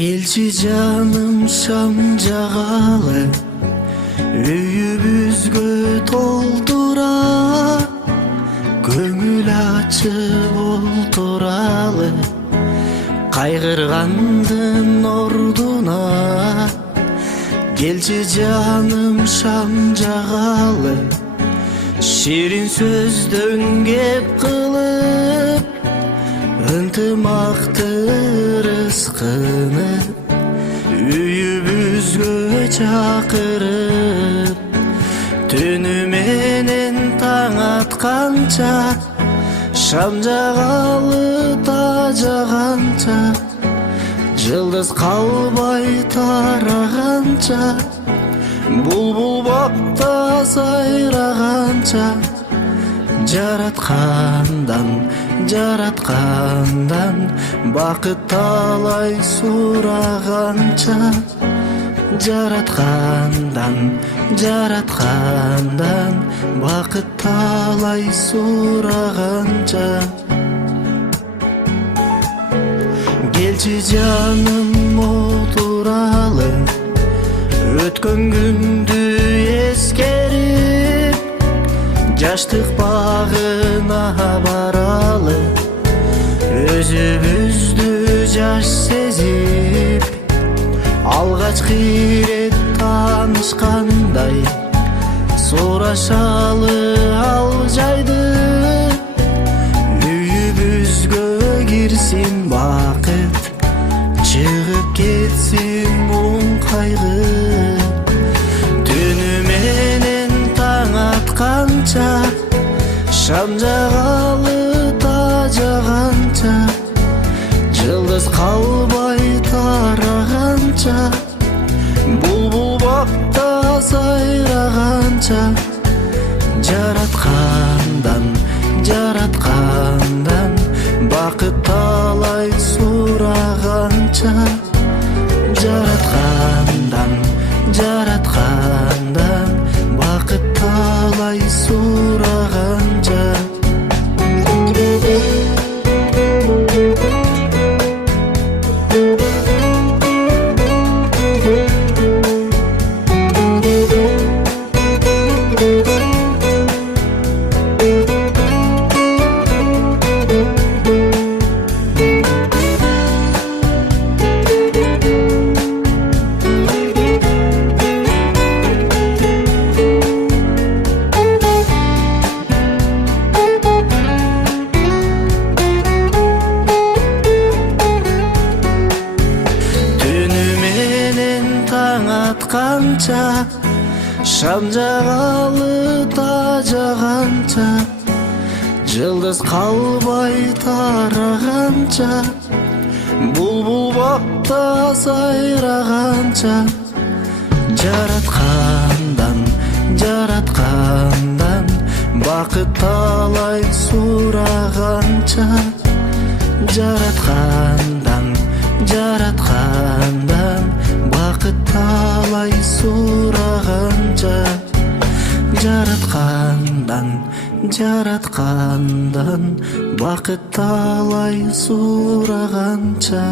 Келчи жаным шам жагалы, үйүбүзгө толтура, көңүл ачып олтуралы, кайгыргандын ордуна. Келчи жаным шам жагалы, ширин сөздөн кеп кылып, ынтымакты ырыскыны үйүбүзгө чакырып, түнү менен таң атканча, шам жагалы тажаганча, жылдыз калбай тараганча, булбул бакта сайраганча, жараткандан бакыт талай сураганча, жараткандан бакыт талай сураганча. Келчи жаным отуралы, өткөн күндү эскерип, жаштык багына баралы, өзүбүздү жаш сезип, алгачкы ирет таанышкандай, сурашалы ал жайды, үйүбүзгө кирсин бакыт, чыгып кетсин муң кайгы. Түнү менен таң атканча, шам жагалы тажаганча, жылдыз калбай тараганча, булбул бакта сайраганча, жараткандан бакыт талай сураганча, жараткандан бакыт талай сураганча. Шам жагалы тажаганча, жылдыз калбай тараганча, булбул бакта сайраганча, жараткандан бакыт талай сураганча, жараткандан бакыт талай сураганча, жараткандан бакыт талай сураганча.